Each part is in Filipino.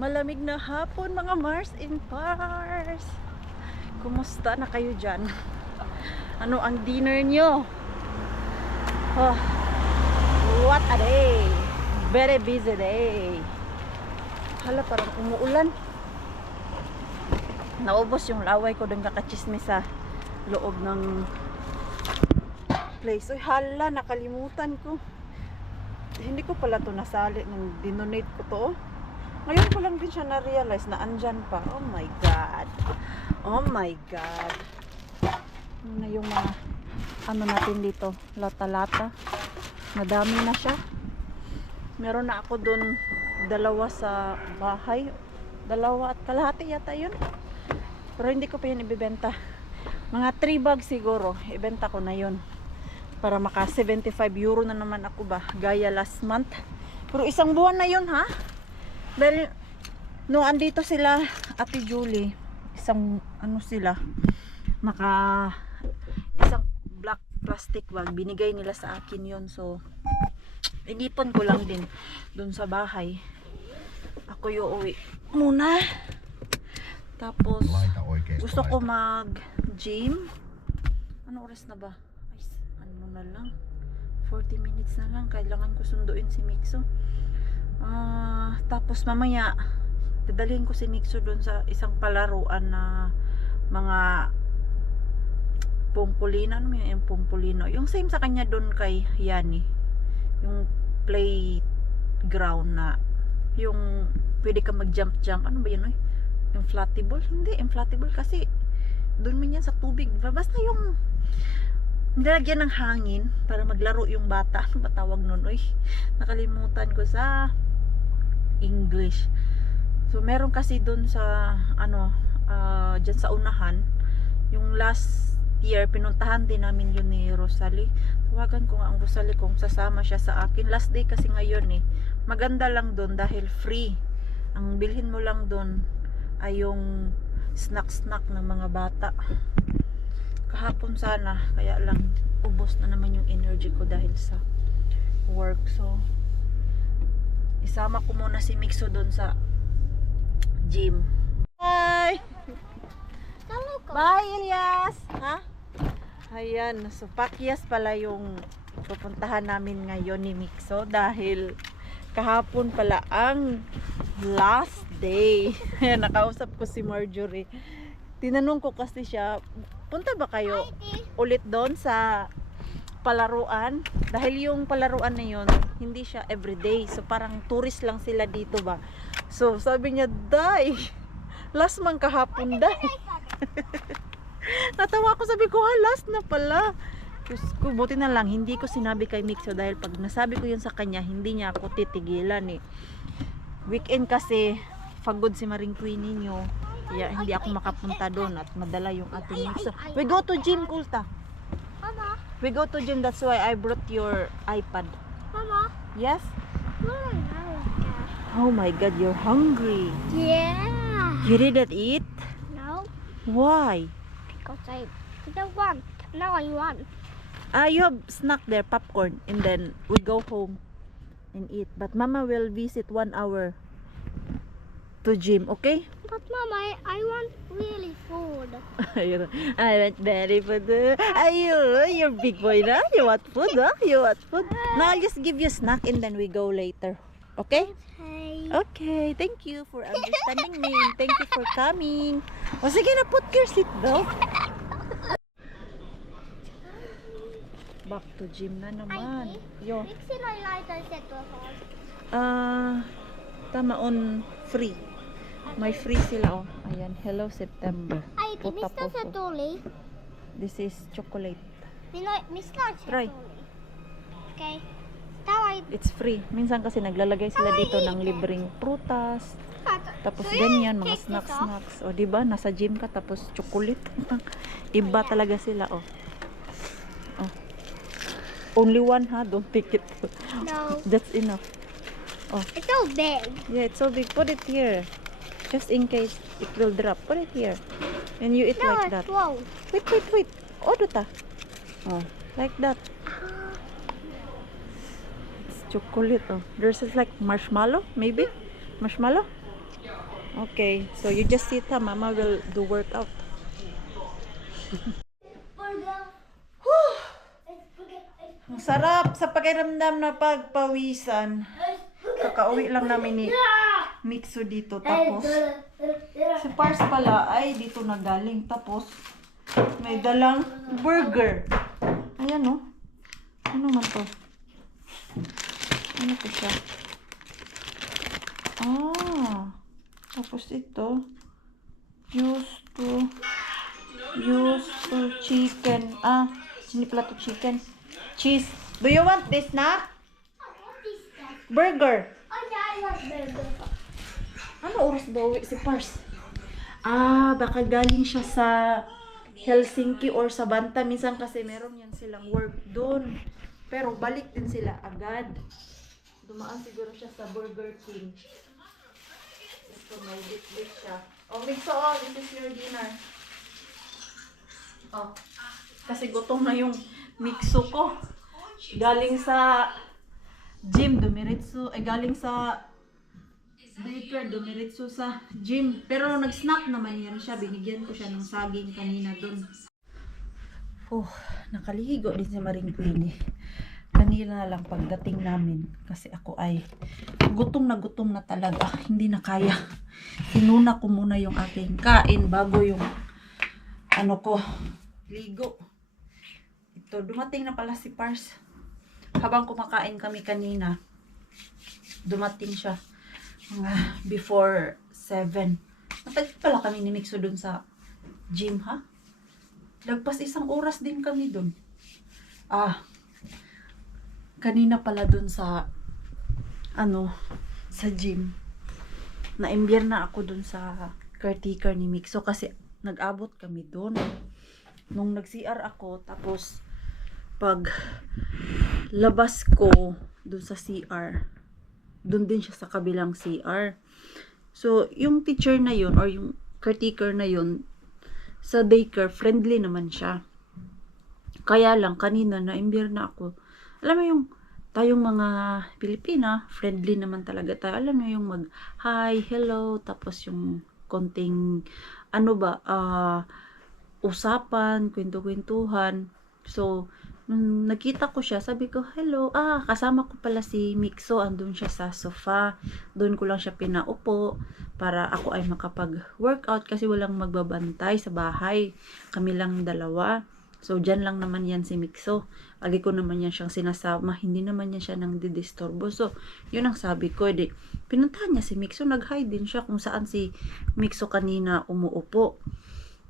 Malamig na hapon mga Mars in Pars. Kumusta na kayo dyan? Ano ang dinner nyo? Oh, what a day! Very busy day. Hala, parang umuulan. Naubos yung laway ko dun kakachismis sa loob ng place. Uy, hala, nakalimutan ko. Hindi ko pala to nasali nung dinonate ko to. Ngayon ko lang din siya na-realize na andyan pa. Oh my God. Oh my God. Ano na yung mga ano natin dito? Lata-lata. Madami na siya. Meron na ako dun dalawa sa bahay. 2.5 yata yun. Pero hindi ko pa yun ibibenta. Mga 3 bags siguro. Ibenta ko na yun. Para maka 75 euro na naman ako ba. Gaya last month. Pero isang buwan na yun ha. Dahil no andito sila Ate Julie, isang ano sila, isang black plastic bag binigay nila sa akin yon. So inipon ko lang din dun sa bahay. Ako yung uwi muna. Tapos gusto ko mag gym. Ano oras na ba? Ay, ano na lang, 40 minutes na lang. Kailangan ko sunduin si Mixo. Tapos mamaya dadalhin ko si Mixo doon sa isang palaruan na mga pumpolino. Ano yung pumpolino? Yung same sa kanya doon kay Yani, yung playground na yung pwede ka mag jump. Ano ba yun? Inflatable? Hindi, inflatable kasi doon man yan sa tubig. Basta yung nilagyan ng hangin para maglaro yung bata. Ano ba tawag nun? Nakalimutan ko sa English. So meron kasi doon sa dyan sa unahan. Yung last year pinuntahan din namin yun ni Rosalie. Tawagan ko nga ang Rosalie kung sasama siya sa akin. Last day kasi ngayon maganda lang doon dahil free. Ang bilhin mo lang doon ay yung snack ng mga bata. Kahapon sana, kaya lang ubos na naman yung energy ko dahil sa work. So isama ko muna si Mixo doon sa gym. Bye! Bye, Elias! Ha? Ayan, so Pakyas pala yung pupuntahan namin ngayon ni Mixo dahil kahapon pala ang last day. Ayan, nakausap ko si Marjorie. Tinanong ko kasi siya, punta ba kayo ulit doon sa palaruan? Dahil yung palaruan na yun, hindi siya everyday. So parang tourist lang sila dito ba. So sabi niya, Day, last man kahapon, Day. Natawa ko, sabi ko, last na pala. Buti na lang, hindi ko sinabi kay Mixo dahil pag nasabi ko yun sa kanya, hindi niya ako titigilan Weekend kasi, pagod si Maring Queenie nyo. Kaya hindi ako makapunta doon at madala yung ating Mixo. We go to gym, Kulta. Mama. We go to gym, that's why I brought your iPad. Mama. Yes? What am I? Oh my God, you're hungry. Yeah. You didn't eat? No. Why? Because I don't want. Now I want. You have snack there, popcorn, and then we go home and eat. But Mama will visit 1 hour to gym, okay? But Mama, I want really food. I want very food. You're big boy na. You want food, huh? You want food? Now I'll just give you snack and then we go later. Okay? Hey. Okay. Thank you for understanding me and thank you for coming. O sige na, put your seat belt. Back to gym na naman. Yo. Mixin I like I said to Tama on free. May free sila Ayan, Hello September. Ay, Puta Mr. po. Satuli. This is chocolate. Mr. Try. Okay. Tawag. It's free. Minsan kasi naglalagay sila dito ng libreng prutas. Tapos ganyan, mga snacks. O diba, nasa gym ka tapos chocolate. Iba talaga sila Only one ha, don't take it. No. That's enough. It's so big. Yeah, it's so big. Put it here. Just in case it will drop. Put it here. And you eat No, like it's that. slow. Wait. Odo ta. Like that. It's chocolate. Oh. There's like marshmallow, maybe? Marshmallow? Okay, so you just sit ha. Mama will do workout. Ang sarap sa pakiramdam na pagpawisan. Kakauwi lang namin ni Mixo dito. Tapos, si Pars pala ay dito na galing. Tapos, may dalang burger. Ayan o. Ano man to? Ano to siya? Ah. Tapos ito. Used to chicken. Ah, sinipla to chicken. Cheese. Do you want this na? Burger. Ano oras daw si Pars? Ah, baka galing siya sa Helsinki or sa Banta. Minsan kasi meron yan silang work doon. Pero balik din sila agad. Dumaan siguro siya sa Burger King. Ito, may bit siya. Oh, Mixo, oh, this is your dinner. Oh, kasi gutom na yung Mixo ko. Galing sa gym, dumiretso. Galing sa daycare, dumiretso sa gym. Pero nag-snack naman yan siya. Binigyan ko siya ng saging kanina dun. Oh, nakaligo din si Maring Queenie. Kanina lang pagdating namin. Kasi ako ay gutom na talaga. Hindi na kaya. Hinuna ko muna yung aking kain bago yung ano ko, ligo. Ito, dumating na pala si Pars. Habang kumakain kami kanina, dumating siya before 7. Matagal pala kami ni Mixo dun sa gym, ha? Lagpas 1 oras din kami dun. Ah, kanina pala dun sa sa gym. Na-imbyer na ako dun sa caretaker ni Mixo kasi nag-abot kami dun. Nung nag-CR ako, tapos pag labas ko dun sa CR, dun din siya sa kabilang CR. So, yung teacher na yun or yung caretaker na yun sa daycare, friendly naman siya. Kaya lang, kanina na-imbyer na ako. Alam mo yung tayong mga Pilipina, friendly naman talaga tayo. Alam mo yung mag-hi, hello, tapos yung konting usapan, kwento-kwentuhan. So, nung nakita ko siya, sabi ko, hello, kasama ko pala si Mixo, andun siya sa sofa, doon ko lang siya pinaupo, para ako ay makapag-workout, kasi walang magbabantay sa bahay, kami lang dalawa, so dyan lang naman yan si Mixo, lagi ko naman yan siyang sinasama, hindi naman yan siya nang didisturbo, so yun ang sabi ko, pinuntahan niya si Mixo, nag-hi din siya kung saan si Mixo kanina umuupo.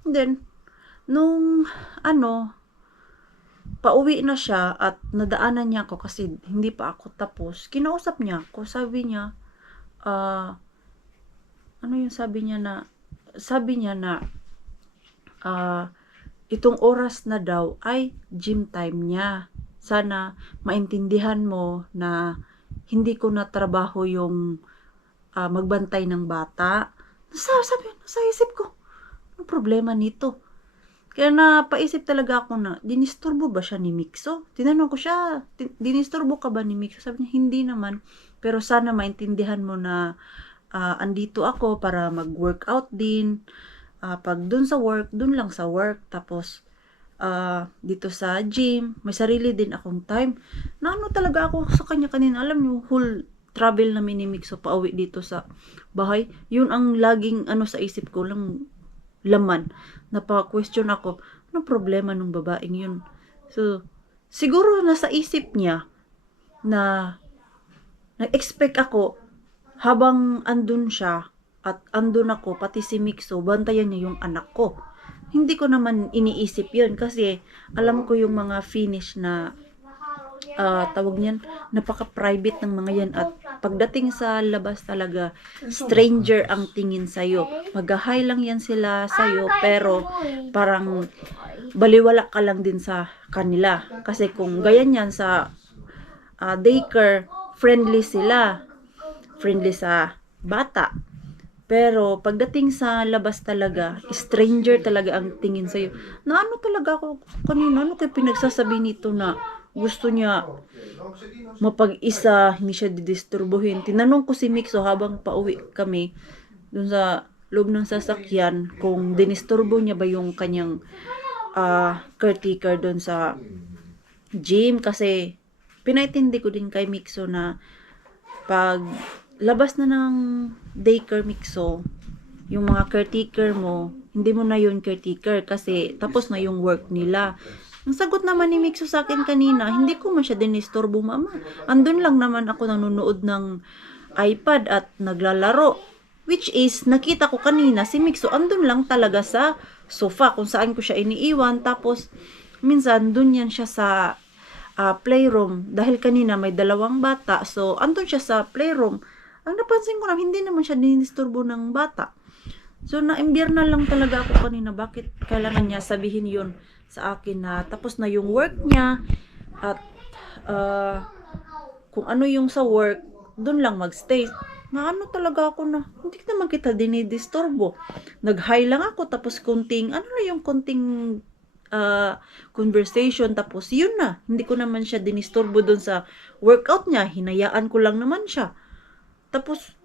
And then, nung pauwi na siya at nadaanan niya ako kasi hindi pa ako tapos. Kinausap niya ako. Sabi niya, sabi niya na itong oras na daw ay gym time niya. Sana maintindihan mo na hindi ko na trabaho yung magbantay ng bata. Sabi sa isip ko, ano problema nito? Kaya napaisip talaga ako na, dinisturbo ba siya ni Mixo? Tinanong ko siya, dinisturbo ka ba ni Mixo? Sabi niya, hindi naman. Pero sana maintindihan mo na andito ako para mag-workout din. Pag dun sa work, dun lang sa work. Tapos, dito sa gym, may sarili din akong time. Talaga ako sa kanya kanina. Alam niyo, whole travel namin ni Mixo pauwi dito sa bahay. Yun ang laging sa isip ko lang laman. Napa-question ako, ano problema nung babaeng yun? So, siguro nasa isip niya na nag-expect ako habang andun siya at andun ako, pati si Mixo, bantayan niya yung anak ko. Hindi ko naman iniisip yun kasi alam ko yung mga finish na tawag niyan, napaka-private ng mga yan at pagdating sa labas talaga, stranger ang tingin sa'yo. Mag-hi lang yan sila sa'yo pero parang baliwala ka lang din sa kanila. Kasi kung ganyan yan sa daycare, friendly sila. Friendly sa bata. Pero pagdating sa labas talaga, stranger talaga ang tingin sa'yo. Na ano talaga ako kanina, ano kaya pinagsasabi nito na gusto niya mapag-isa, hindi siya didisturbuhin. Tinanong ko si Mixo habang pauwi kami dun sa loob ng sasakyan kung dinisturbo niya ba yung kanyang caretaker dun sa gym kasi pinaintindi ko din kay Mixo na pag labas na ng daycare Mixo, yung mga caretaker mo, hindi mo na yun caretaker kasi tapos na yung work nila. Ang sagot naman ni Mixo sa akin kanina, hindi ko man siya dinisturbo, mama. Andun lang naman ako nanonood ng iPad at naglalaro. Which is, nakita ko kanina, si Mixo andun lang talaga sa sofa kung saan ko siya iniiwan. Tapos, minsan, dun yan siya sa playroom. Dahil kanina may 2 bata, so andun siya sa playroom. Ang napansin ko na, hindi naman siya dinisturbo ng bata. So, na-imbierna lang talaga ako kanina. Bakit kailangan niya sabihin yun sa akin na tapos na yung work niya at kung ano yung sa work, dun lang magstay. Na ano talaga ako na, hindi naman kita dinidisturbo. Nag-hi lang ako tapos kunting, ano na yung kunting conversation tapos yun na. Hindi ko naman siya dinisturbo dun sa workout niya. Hinayaan ko lang naman siya. Tapos,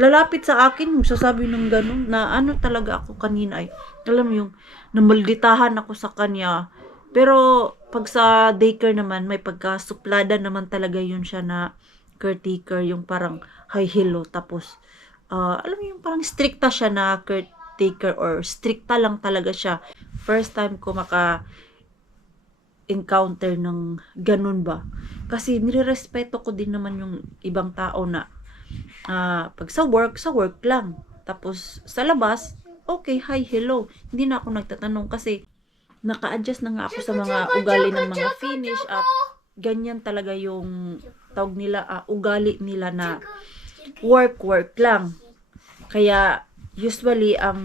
lalapit sa akin, sasabi ng ganun, na ano talaga ako kanina ay, alam mo yung, namalditahan ako sa kanya. Pero, pag sa daycare naman, may pagkasuplada naman talaga yun siya na caretaker, yung parang hi, hello, tapos, alam mo yung parang stricta siya na caretaker or stricta lang talaga siya. First time ko encounter ng ganun ba. Kasi nirerespeto ko din naman yung ibang tao na pag sa work lang. Tapos sa labas, okay, hi, hello. Hindi na ako nagtatanong kasi naka-adjust na nga ako sa mga ugali ng mga Finnish at ganyan talaga yung tawag nila, ugali nila na work lang. Kaya usually ang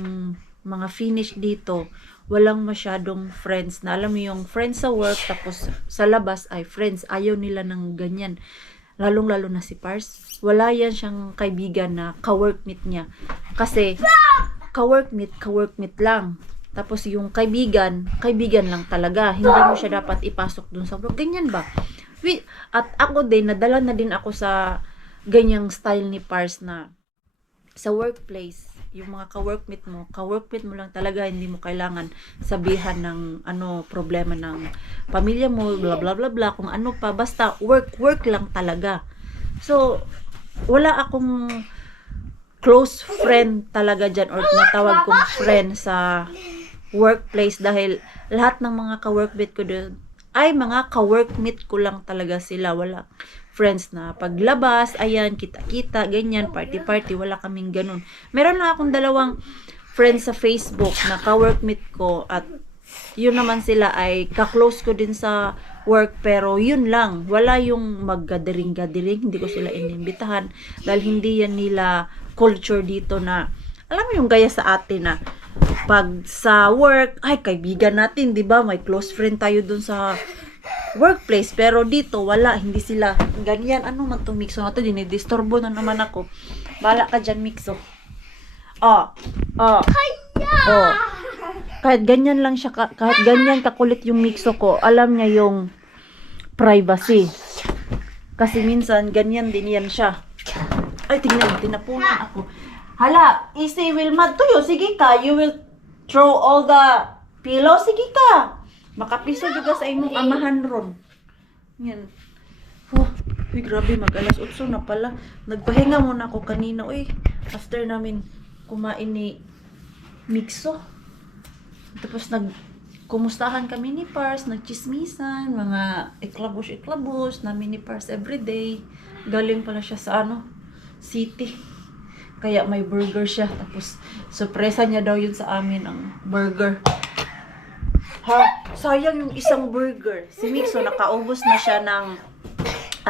mga Finnish dito, walang masyadong friends na alam mo yung friends sa work tapos sa labas ay friends. Ayaw nila ng ganyan. Lalong-lalo na si Pars. Wala yan siyang kaibigan na ka-workmate niya. Kasi, ka-workmate lang. Tapos yung kaibigan lang talaga. Hindi mo siya dapat ipasok dun sa work. Ganyan ba? At ako din, nadala na din ako sa ganyang style ni Pars na sa workplace, yung mga ka-workmate mo lang talaga, hindi mo kailangan sabihan ng problema ng pamilya mo, bla bla bla bla, kung ano pa, basta work lang talaga. So, wala akong close friend talaga dyan or tinatawag kong friend sa workplace dahil lahat ng mga ka-workmate ko doon ay mga ka-workmate ko lang talaga sila. Wala friends na paglabas, ayan, kita-kita, ganyan, party-party, wala kaming ganun. Meron lang akong 2 friends sa Facebook na ka-workmate ko at yun naman sila ay ka-close ko din sa work pero yun lang, wala yung mag-gathering, hindi ko sila inimbitahan dahil hindi yan nila culture dito na, alam mo yung gaya sa atin na pag sa work, ay kaibigan natin, di ba? May close friend tayo dun sa workplace, pero dito wala, hindi sila ganyan. Ano man tong Mixo na to, dinidisturbo na naman ako. Bala ka dyan, Mixo. Kahit ganyan lang siya, kahit ganyan kakulit yung Mixo ko, alam niya yung privacy. Kasi minsan ganyan din yan siya. Ay, tingnan, tinapunan ako. Hala, Isi will mad to you. Sige ka, you will throw all the pillow. Sige ka. Makapiso juga sa imong amahan ron. Yan. Uy, grabe, mag-alas 8 na pala. Nagpahinga muna ako kanina. Uy, after namin kumain ni Mixo. Tapos kumustahan kami ni Pars, nagchismisan, mga iklabos namin ni Pars everyday. Galing pala siya sa city. Kaya may burger siya. Tapos, sorpresa niya daw yun sa amin, ang burger. Sayang yung isang burger. Si Mixo, nakaubos na siya ng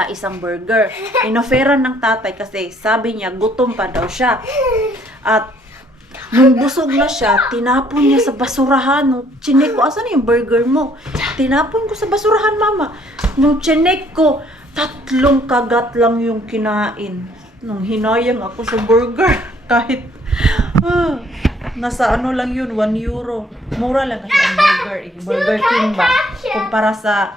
isang burger. Inoferan ng tatay kasi sabi niya, gutom pa daw siya. At, nung busog na siya, tinapon niya sa basurahan. Nung chinek ko, asan yung burger mo? Tinapon ko sa basurahan, mama. Nung chinek ko, 3 kagat lang yung kinain. Nung hinayang ako sa burger, kahit Ah, nasa ano lang yun, 1 euro. Mura lang kasi ang burger. Burger King ba? Kumpara sa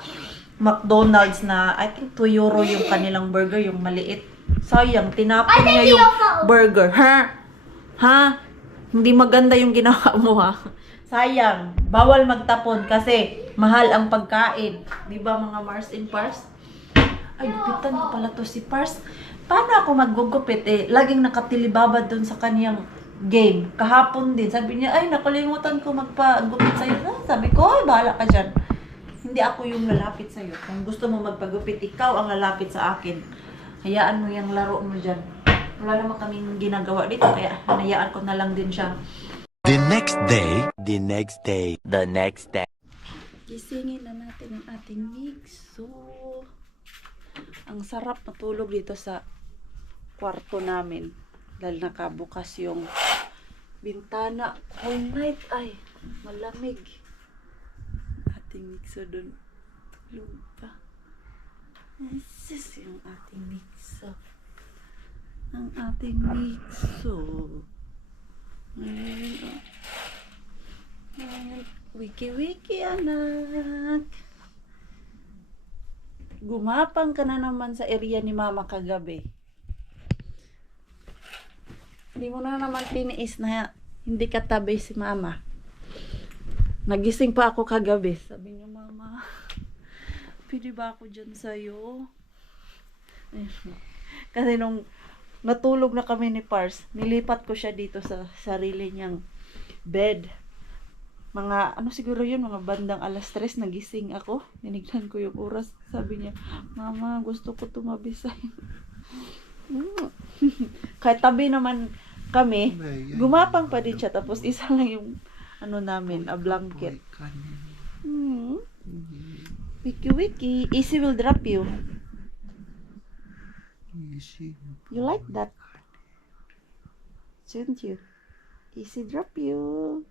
McDonald's na I think 2 euro yung kanilang burger, yung maliit. Sayang, tinapon niya yung burger. Ha? Ha? Hindi maganda yung ginawa mo ha. Sayang, bawal magtapon kasi mahal ang pagkain. Di ba mga Mars and Pars? Ay, gupitan ko pala to si Pars. Paano ako maggugupit eh? Laging nakatilibabad dun sa kaniyang game. Kahapon din, sabi niya, ay, nakalimutan ko magpagupit sa'yo. Ah, sabi ko, ay, bahala ka dyan. Hindi ako yung lalapit sa'yo. Kung gusto mo magpagupit, ikaw ang lalapit sa akin. Hayaan mo yung laro mo dyan. Wala naman kaming ginagawa dito, kaya hayaan ko na lang din siya. The next day, the next day, the next day. Gisingin na natin ang ating mixo. Ang sarap matulog dito sa kwarto namin. Dahil nakabukas yung bintana. All night ay malamig. Ating mixo dun. Tulog pa. This yung ating mixo. Ang ating mixo. Ngayon, wiki-wiki anak. Gumapang ka na naman sa area ni mama kagabi. Hindi mo na naman tiniis na hindi katabi si mama. Nagising pa ako kagabi. Sabi niya, mama, pwede ba ako dyan sa'yo? Kasi nung natulog na kami ni Pars, nilipat ko siya dito sa sarili niyang bed. Mga, ano siguro yun, mga bandang 3:00 nagising ako. Tinignan ko yung oras. Sabi niya, mama, gusto ko tumabi sa'yo. Kahit tabi naman kami, gumapang pa din siya. Tapos isa lang yung, ano namin, a blanket. Wiki-wiki. Easy will drop you. You like that? Shouldn't you? Easy drop you.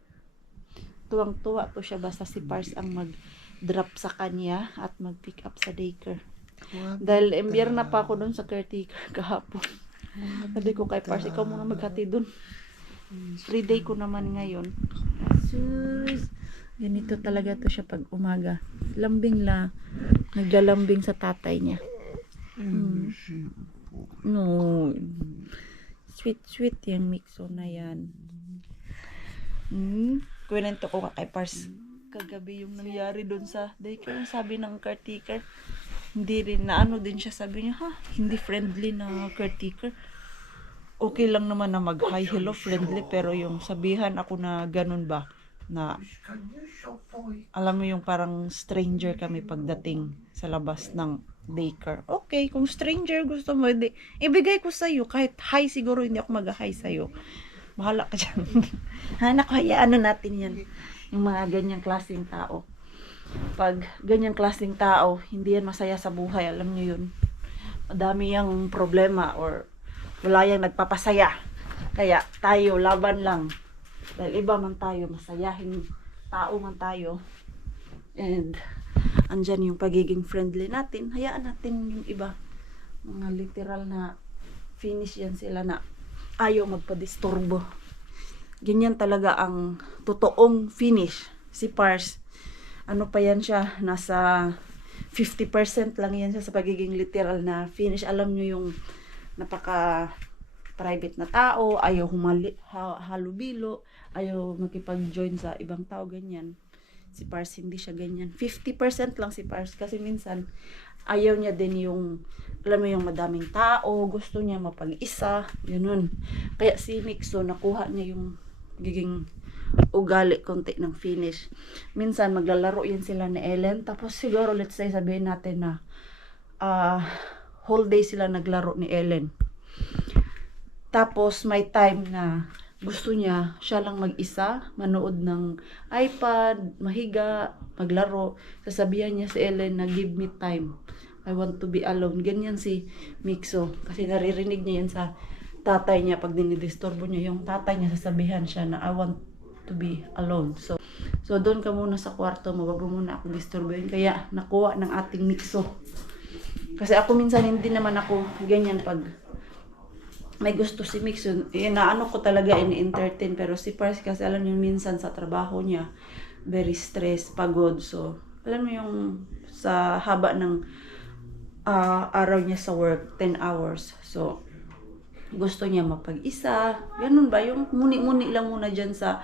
Tuwang-tuwa po siya basta si Pars ang mag-drop sa kanya at mag-pick up sa daycare. Dahil embier na pa ako dun sa caretaker kahapon. Sabi ko kay Pars, ikaw muna maghati dun. Free day ko naman ngayon. Sus, ganito talaga to siya pag umaga. Lambing la. Naglalambing sa tatay niya. No. Sweet yung mixo na yan. Kwento ko nga kay Pars. Kagabi yung nangyari doon sa daycare. Sabi ng caretaker, hindi rin na ano din siya. Sabi niya, ha, hindi friendly na caretaker. Okay lang naman na mag-hi, hello, friendly. Pero yung sabihan ako na ganun ba, na alam mo yung parang stranger kami pagdating sa labas ng daycare. Okay, kung stranger gusto mo, ibigay ko sa'yo. Kahit hi siguro, hindi ako mag-hi sa'yo. Bahala ka dyan. Hanak, hayaan natin yan. Yung mga ganyang klaseng tao. Pag ganyang klaseng tao, hindi yan masaya sa buhay. Alam nyo yun. Madami yung problema or wala yung nagpapasaya. Kaya tayo, laban lang. Dahil iba man tayo, masayahin tao man tayo. And andyan yung pagiging friendly natin. Hayaan natin yung iba. Mga literal na finish yan sila na ayaw magpadisturbo. Ganyan talaga ang totoong finish. Si Pars, ano pa yan siya, nasa 50% lang yan siya sa pagiging literal na finish. Alam nyo yung napaka-private na tao, ayaw halubilo, ayaw makipag-join sa ibang tao, ganyan. Si Pars, hindi siya ganyan. 50% lang si Pars kasi minsan ayaw niya din yung, alam mo yung madaming tao, gusto niya mapag-isa, ganun. Kaya si Mixo, nakuha niya yung giging ugali konti ng finish. Minsan maglalaro yan sila ni Ellen, tapos siguro let's say sabihin natin na whole day sila naglaro ni Ellen. Tapos may time na gusto niya siya lang mag-isa, manood ng iPad, mahiga, maglaro. Sasabihan niya si Ellen na give me time. I want to be alone. Ganyan si Mixo. Kasi naririnig niya yan sa tatay niya. Pag dinidisturbo niya yung tatay niya, sasabihan siya na I want to be alone. So doon ka muna sa kwarto mo. Wag mo muna ako disturbuhin. Kaya nakuha ng ating Mixo. Kasi ako minsan hindi naman ako ganyan pag may gusto si Mix yun. Inaano ko talaga ini-entertain. Pero si Pars kasi alam niyo minsan sa trabaho niya, very stressed, pagod. So, alam mo yung sa haba ng araw niya sa work, 10 hours. So, gusto niya mapag-isa. Ganun ba? Yung muni-muni lang muna dyan sa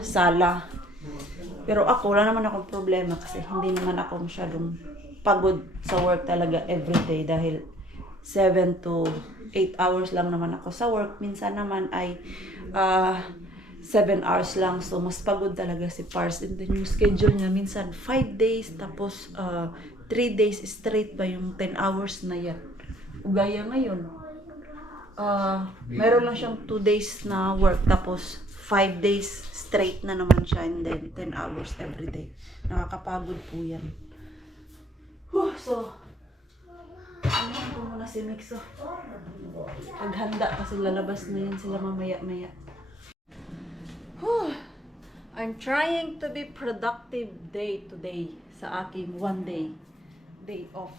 sala. Pero ako, wala naman akong problema kasi hindi naman ako masyadong pagod sa work talaga everyday dahil 7 to 8 hours lang naman ako sa work. Minsan naman ay 7 hours lang. So, mas pagod talaga si Pars. And then yung schedule niya, minsan 5 days, tapos 3 days straight ba yung 10 hours na yan. Ugaya ngayon. Meron lang siyang 2 days na work, tapos 5 days straight na naman siya, and then 10 hours every day. Nakakapagod po yan. So, ano ko muna si Mixo. Paghanda kasi lalabas na yan sila mamaya-maya. I'm trying to be productive day to day sa aking 1 day off.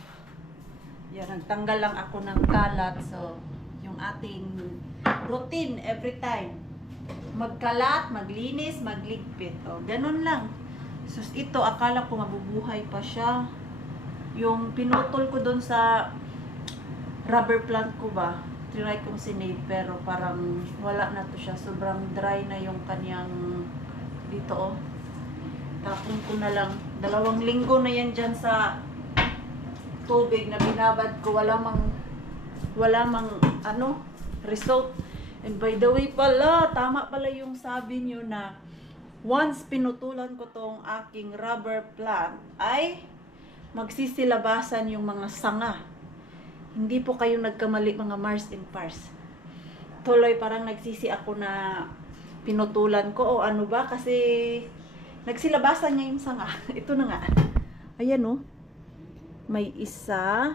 Yan, nagtanggal lang ako ng kalat. So, yung ating routine every time. Magkalat, maglinis, magligpit. O, ganun lang. So, ito, akala ko mabubuhay pa siya. Yung pinutol ko doon sa rubber plant ko ba, trinay kong sinave, pero parang wala na to siya. Sobrang dry na yung kanyang dito, oh. Tapon ko na lang. 2 linggo na yan dyan sa tubig na binabad ko. Wala mang result. And by the way pala, tama pala yung sabi nyo na once pinutulan ko tong aking rubber plant, ay magsisilabasan yung mga sanga. Hindi po kayo nagkamali mga Mars and Pars. Tuloy parang nagsisi ako na pinutulan ko o ano ba, kasi nagsilabasan niya yung sanga. Ito na nga. Ayan oh. May isa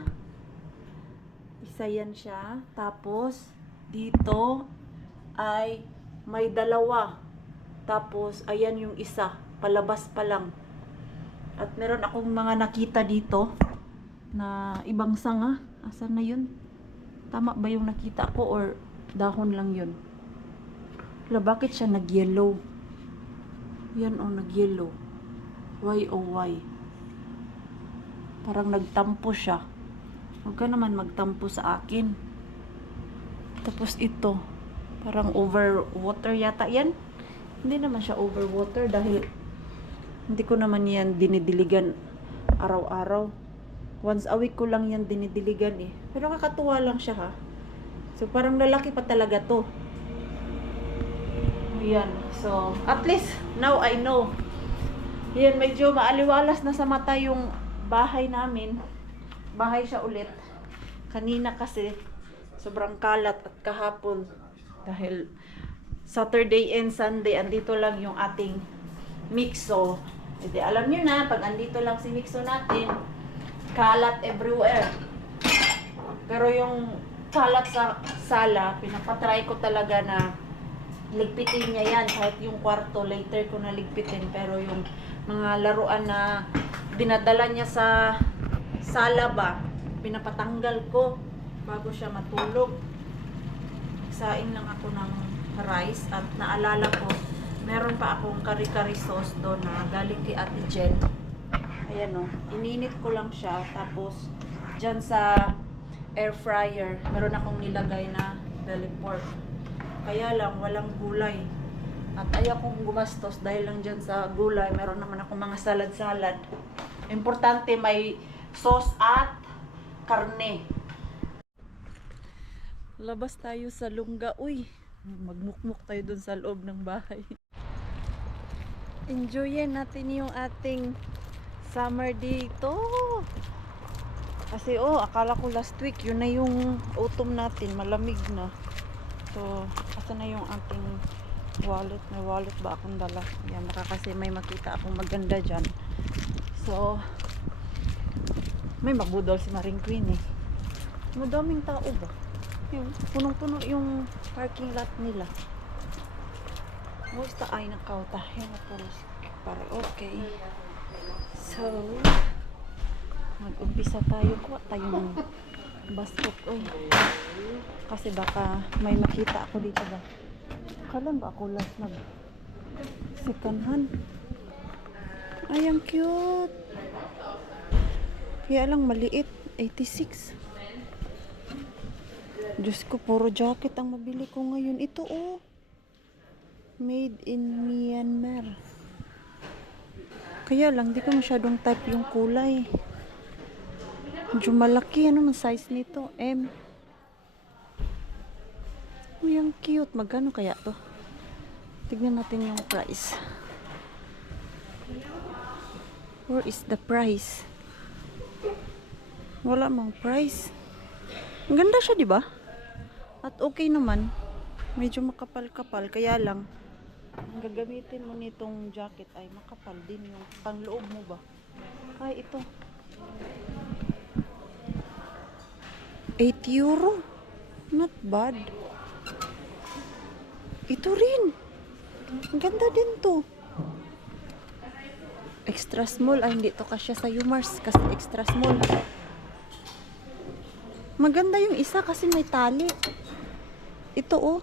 yan siya. Tapos dito ay may 2. Tapos ayan yung isa, palabas pa lang. At meron akong mga nakita dito na ibang sanga. Asan na yun? Tama ba yung nakita ko or dahon lang yun? Wala, bakit siya nag-yellow? Yan oh, nag-yellow. Why oh why? Parang nagtampo siya. Huwag ka naman magtampo sa akin. Tapos ito, parang overwater yata yan. Hindi naman siya overwater dahil hindi ko naman yan dinidiligan araw-araw. Once a week ko lang yan dinidiligan eh. Pero kakatuwa lang siya ha. So parang lalaki pa talaga to. Ayan. So at least now I know. Yan, medyo maaliwalas na sa mata yung bahay namin. Bahay siya ulit. Kanina kasi sobrang kalat at kahapon dahil Saturday and Sunday andito lang yung ating Mixo. Hindi, alam nyo na, pag andito lang si Mixo natin, kalat everywhere. Pero yung kalat sa sala, pinapatry ko talaga na ligpitin niya yan. Kahit yung kwarto, later ko na ligpitin. Pero yung mga laruan na dinadala niya sa sala ba, pinapatanggal ko bago siya matulog. Sain lang ako ng rice at naalala ko, meron pa akong kari-kari sauce doon na galing kay Ate Jen. Ayan o, ininit ko lang siya. Tapos, dyan sa air fryer, meron akong nilagay na belly pork. Kaya lang, walang gulay. At ayaw kong gumastos dahil lang dyan sa gulay. Meron naman akong mga salad-salad. Importante may sauce at karne. Labas tayo sa lungga. Uy, magmukmuk tayo dun sa loob ng bahay. Enjoyin natin yung ating summer dito. Kasi akala ko last week yun na yung autumn natin, malamig na. So, asa na yung ating wallet? May wallet ba akong dala? Yan, baka kasi may makita akong maganda dyan. So, may magbudol si Maring Queen eh. Madaming tao ba? Yung punong-puno yung parking lot nila. Basta ay nakautahin na para okay. So, mag-umpisa tayo. Kuha tayo ng basket. Uy. Kasi baka may makita ako dito ba. Kailan ba ako last nag second hand? Ay, ang cute. Kaya lang maliit. 86. Diyos ko, puro jacket ang mabili ko ngayon. Ito oh. Made in Myanmar. Kaya lang, di ko masyadong type yung kulay. Medyo malaki. Ano man size nito? M. Uy, ang cute. Magkano kaya to? Tignan natin yung price. Where is the price? Wala mang price. Ang ganda siya, di ba? At okay naman. Medyo makapal-kapal. Kaya lang, ang gagamitin mo nitong jacket ay makapal din yung pangloob mo ba? Ay, ito. 8 euro. Not bad. Ito rin. Ang ganda din to. Extra small. Ay, hindi to kasya sa Umars kasi extra small. Maganda yung isa kasi may tali. Ito oh.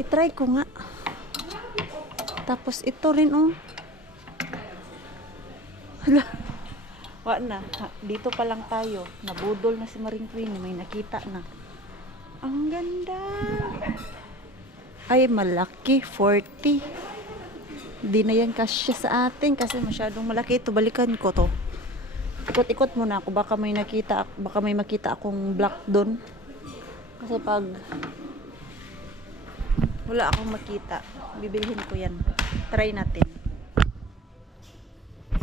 I-try ko nga. Tapos ito rin oh. Hala. Wa na. Dito pa lang tayo. Nabudol na si Maring Queen. May nakita na. Ang ganda. Ay, malaki. 40. Di na yan kasya sa atin kasi masyadong malaki. Ito, balikan ko to. Ikot-ikot muna ako. Baka may makita akong black doon. Kasi pag wala akong makita, bibilhin ko yan. Try natin.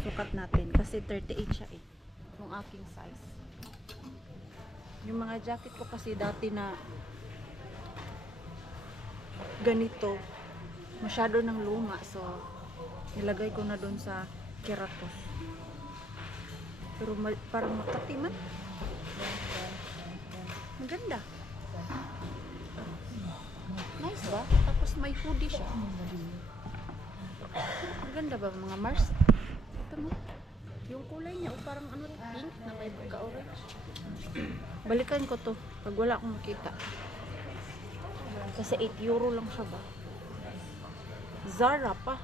Sukat natin. Kasi 38 siya eh. Yung aking size. Yung mga jacket ko kasi dati na ganito, masyado ng luma. So, nilagay ko na doon sa keratos. Pero parang makati man. Maganda. Nice ba? Tapos may hoodie siya. Maganda ba mga Mars? Ito mo. Yung kulay niya, parang ano, pink na may ka-orange. Balikan ko to pag wala akong makita. Kasi 8 euro lang siya ba? Zara pa.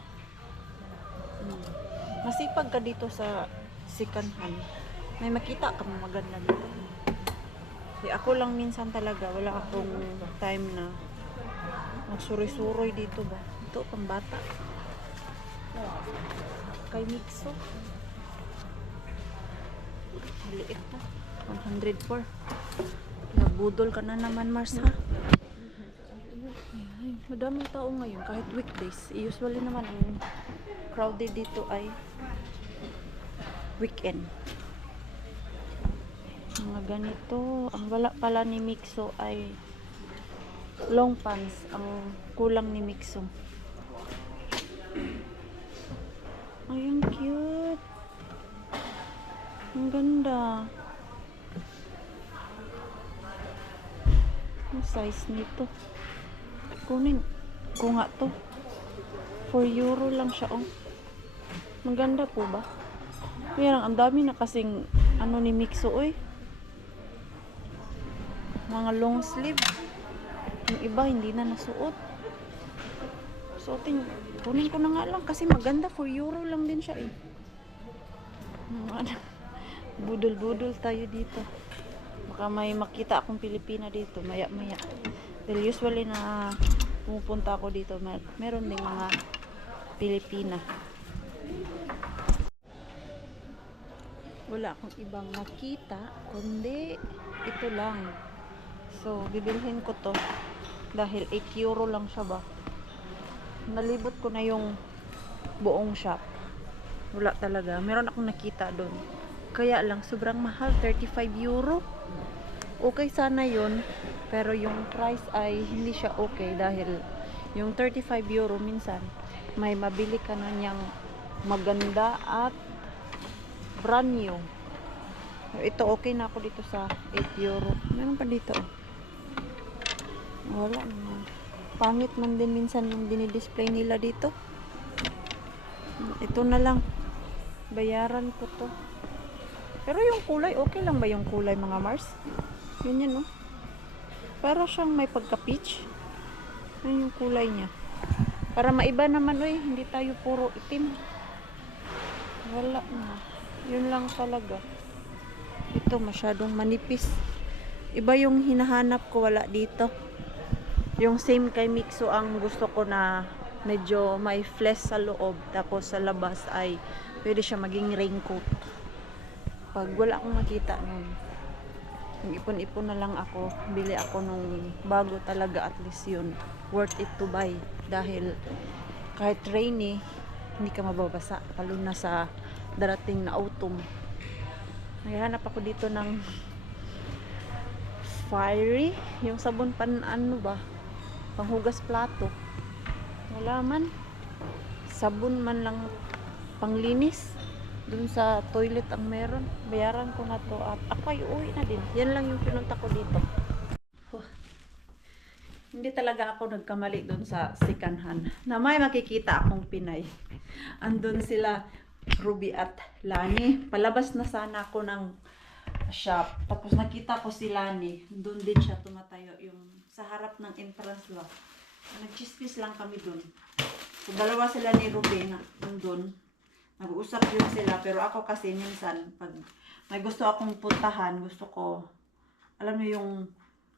Masipag ka dito sa second hand. May makita ka maganda dito. Ako lang minsan talaga, wala akong time na magsuroy-suroy dito ba. Ito, pang bata. Kay Mixo. Maliit na. 104. Nagbudol ka na naman, Mars, ha? Ay, madaming tao ngayon, kahit weekdays. Usually naman, ang crowded dito ay weekend. Mga ganito. Ang wala pala ni Mixo ay long pants. Ang kulang ni Mixo. Ay, ang cute. Ang ganda. Ang size nito. Kunin ko nga to. 4 euro lang siya, oh. Maganda po ba? Kaya ang dami na kasing ano ni Mixo, oy. Mga long sleeve. Yung iba hindi na nasuot. Suotin, kunin ko na nga lang kasi maganda. 4 euro lang din siya eh. Budol-budol tayo dito. Baka may makita akong Pilipina dito maya-maya. Dahil usually na pumupunta ako dito, meron ding mga Pilipina. Wala akong ibang makita kundi ito lang. So, bibilhin ko to dahil 8 euro lang siya ba. Nalibot ko na yung buong shop. Wala talaga. Meron akong nakita doon. Kaya lang, sobrang mahal. 35 euro. Okay sana yun. Pero yung price ay hindi siya okay dahil yung 35 euro minsan may mabili ka na niyang maganda at brand new. Ito okay na ako dito sa 8 euro. Meron pa dito. Wala naman. Pangit man din minsan yung dinidisplay nila dito. Ito na lang. Bayaran ko to. Pero yung kulay, okay lang ba yung kulay mga Mars? Ganyan, no? Para siyang may pagka-peach. Ayun yung kulay niya. Para maiba naman, uy. Hindi tayo puro itim. Wala na. Yun lang talaga. Ito, masyadong manipis. Iba yung hinahanap ko, wala dito. Yung same kay Mixo ang gusto ko na medyo may flesh sa loob. Tapos sa labas ay pwede siya maging raincoat. Pag wala akong makita nun, yung ipon-ipon na lang ako, bili ako nung bago talaga, at least yun worth it to buy, dahil kahit rainy hindi ka mababasa, lalo na sa darating na autumn. Naghahanap ako dito ng fiery, yung sabon pan ano ba, panghugas plato. Wala man, sabon man lang panglinis. Dun sa toilet ang meron. Bayaran ko na to at ako ay uwi na din. Yan lang yung pinunta ko dito. Hindi talaga ako nagkamali dun sa sikanhan na may makikita akong Pinay. Andun sila Ruby at Lani. Palabas na sana ako ng shop. Tapos nakita ko si Lani. Dun din siya tumatayo. Yung sa harap ng entrance ba. Nag-chismis lang kami dun. So, dalawa sila ni Ruby na andun. Nag-uusap yun sila, pero ako kasi minsan, pag may gusto akong puntahan, gusto ko, alam mo yung,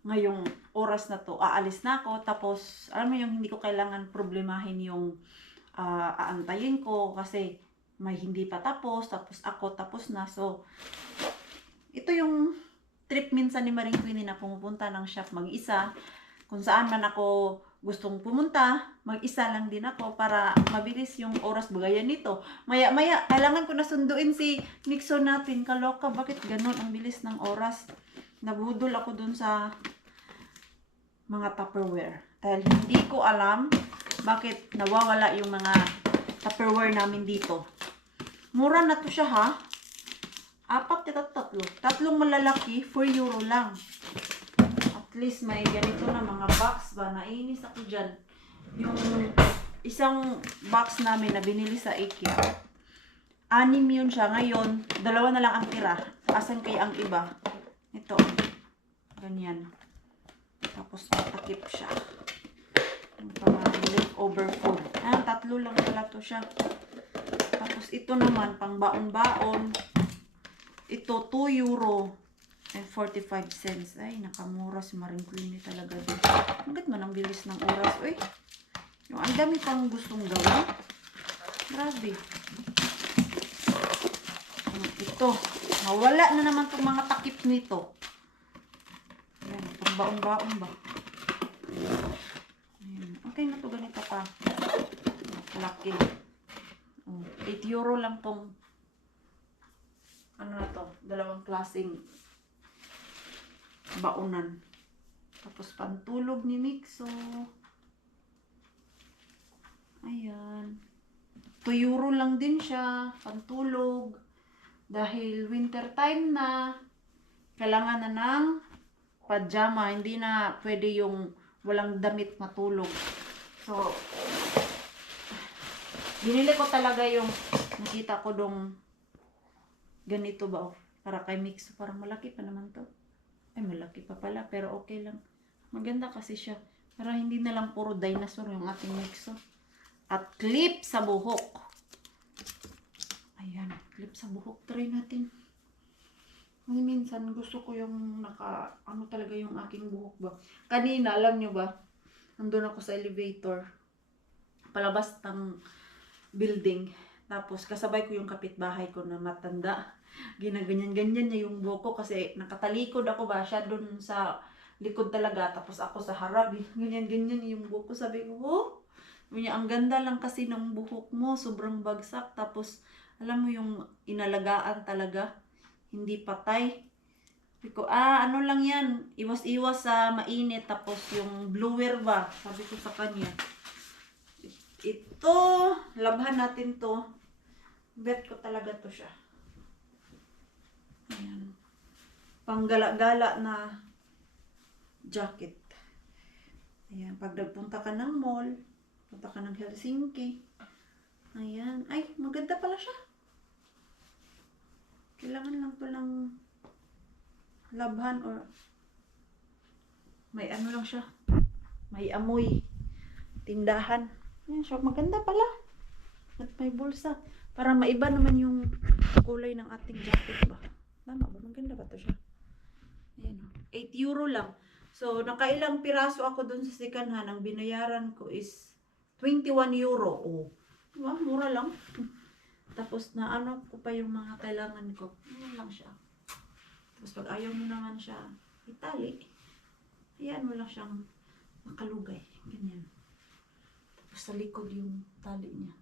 ngayong oras na to, aalis na ako, tapos, alam mo yung hindi ko kailangan problemahin yung aantayin ko, kasi may hindi pa tapos ako tapos na, so, ito yung trip minsan ni Maring Queenie na pumupunta ng shop mag-isa, kung saan man ako gustong pumunta, mag-isa lang din ako para mabilis yung oras bagayan nito. Maya-maya, kailangan ko na sunduin si Nixon natin. Kaloka, bakit ganun ang bilis ng oras? Nabudol ako dun sa mga Tupperware. Dahil hindi ko alam bakit nawawala yung mga Tupperware namin dito. Mura na to siya, ha? 4 at 3. Tatlong malalaki, 4 euro lang. At least may ganito na mga box ba. Nainis ako dyan. Yung isang box namin na binili sa IKEA. 6 yun siya. Ngayon, 2 na lang ang tira. Asan kaya ang iba? Ito. Ganyan. Tapos matakip siya. Yung parang leftover food. 3 lang pala to siya. Tapos ito naman, pang baon-baon. Ito, 2 euro. and 45 cents. Ay, nakamura si Maring Queenie talaga din. Hanggat man ang bilis ng oras. Uy, yung ang dami pang gustong gawin. Grabe. Ito, nawala na naman itong mga takip nito. Ayan, pang baon-baon ba? Ayan. Okay na to, ganito pa. Laki. 8 euro lang tong ano na to, 2 klaseng baonan. Tapos pantulog ni Mixo. Ayan. 2 euro lang din siya. Pantulog. Dahil winter time na. Kailangan na ng pajama. Hindi na pwede yung walang damit matulog. So, binili ko talaga yung nakita ko dong ganito ba. Para kay Mixo. Parang malaki pa naman to. Ay, malaki pa pala, pero okay lang. Maganda kasi siya. Para hindi na lang puro dinosaur yung ating Mixo. At clip sa buhok. Ayan, clip sa buhok. Try natin. Kasi minsan gusto ko yung ano talaga yung aking buhok ba. Kanina, alam nyo ba, nandun ako sa elevator. Palabas ng building. Tapos, kasabay ko yung kapitbahay ko na matanda. Ginaganyan-ganyan niya yung buhok ko kasi nakatalikod ako ba siya dun sa likod talaga. Tapos ako sa harap. Ganyan-ganyan yung buhok ko. Sabi ko, oh, ang ganda lang kasi ng buhok mo. Sobrang bagsak. Tapos, alam mo yung inalagaan talaga. Hindi patay. Sabi ko, ano lang yan. Iwas-iwas sa mainit. Tapos yung blower ba. Sabi ko sa kanya. Ito, labhan natin to. Bet ko talaga to siya. Ayan. Panggala-gala na jacket. Ayan. Pag nagpunta ka ng mall, punta ka ng Helsinki. Ayan. Ay, maganda pala siya. Kailangan lang to lang labhan or May ano lang siya. May amoy. Tindahan. Yan siya. Maganda pala. At may bulsa. Para maiba naman yung kulay ng ating jacket ba. Tama ba? Maganda ba to siya? Ayan o. 8 euro lang. So, nakailang piraso ako dun sa second hand. Ang binayaran ko is 21 euro. Oh. Diba? Mura lang. Tapos na ano ko pa yung mga kailangan ko. Ano lang siya. Tapos pag ayaw mo naman siya itali, ayan mo lang siyang makalugay. Ganyan. Tapos sa likod yung tali niya.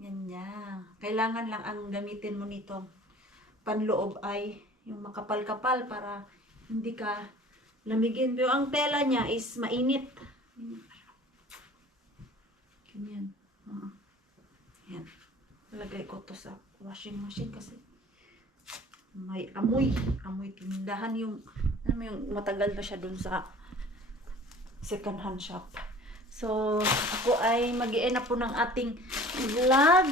Ganyan. Kailangan lang ang gamitin mo nito panloob ay yung makapal-kapal para hindi ka lamigin. Pero ang tela niya is mainit. Ganyan. Yan. Lagay ko to sa washing machine kasi may amoy. Amoy tindahan yung, ano yung matagal na siya dun sa second hand shop. So, ako ay mag-i-end na po ng ating vlog.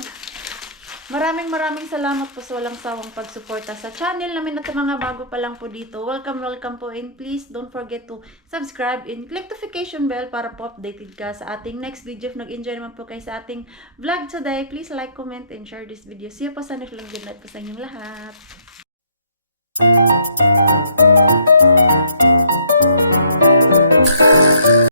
Maraming salamat po sa walang sawang pagsuporta sa channel namin at mga bago pa lang po dito. Welcome po, and please don't forget to subscribe and click notification bell para po updated ka sa ating next video. If nag-enjoy naman po kayo sa ating vlog today, please like, comment, and share this video. See you po sa next vlog. Good night po sa inyong lahat.